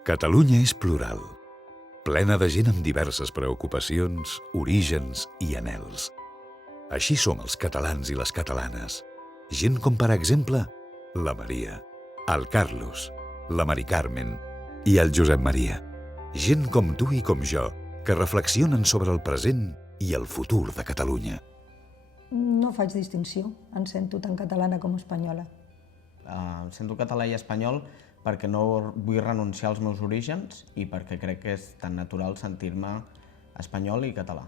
Catalunya és plural, plena de gent amb diverses preocupacions, orígens i anhels. Així som els catalans i les catalanes. Gent com, per exemple, la Maria, el Carlos, la Mari Carmen i el Josep Maria. Gent com tu i com jo, que reflexionen sobre el present i el futur de Catalunya. No faig distinció, em sento tant catalana com espanyola. Em sento català i espanyol perquè no vull renunciar als meus orígens i perquè crec que és tan natural sentir-me espanyol i català.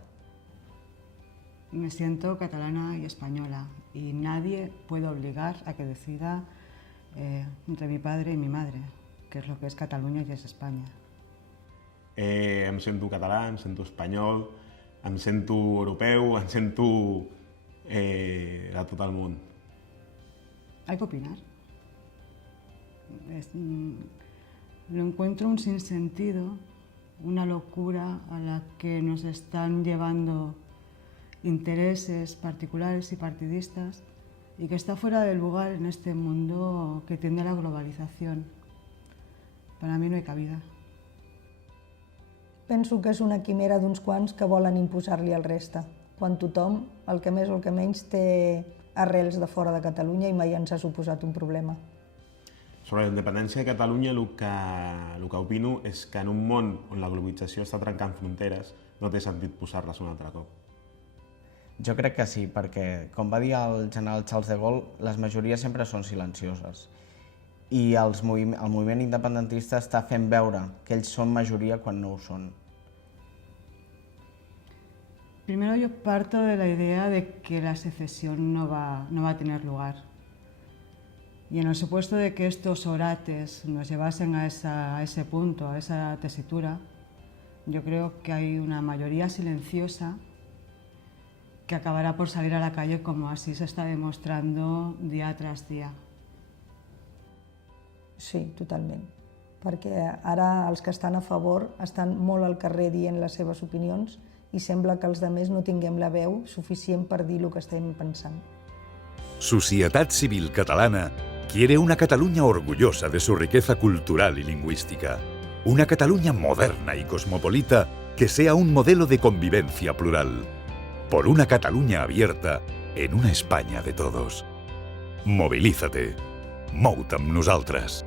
Me siento catalana y española y nadie puede obligar a que decida entre mi padre y mi madre, que es lo que es Cataluña y es España. Em sento català, em sento espanyol, em sento europeu, em sento de tot el món. Hay que opinar. Lo encuentro un sinsentido, una locura a la que nos están llevando intereses particulares y partidistas y que está fuera de lugar en este mundo que tiende a la globalización. Para mí no hay cabida. Penso que és una quimera d'uns quants que volen imposar-li al resta, quan tothom, el que més o el que menys, té arrels de fora de Catalunya i mai ens ha suposat un problema. Sobre la independència de Catalunya, el que opino és que en un món on la globalització està trencant fronteres no té sentit posar-les un altre cop. Jo crec que sí, perquè, com va dir el general Charles de Gaulle, les majories sempre són silencioses. I el moviment independentista està fent veure que ells són majoria quan no ho són. Primero yo parto de la idea de que la secesión no va a tener lugar. Y en el supuesto de que estos orates nos llevasen a ese punto, a esa tesitura, yo creo que hay una mayoría silenciosa que acabará por salir a la calle como así se está demostrando día tras día. Sí, totalment. Perquè ara els que estan a favor estan molt al carrer dient les seves opinions i sembla que els altres no tinguem la veu suficient per dir el que estem pensant. Societat Civil Catalana quiere una Cataluña orgullosa de su riqueza cultural y lingüística. Una Cataluña moderna y cosmopolita que sea un modelo de convivencia plural. Por una Cataluña abierta en una España de todos. Mobilízate. Mou-te amb nosaltres.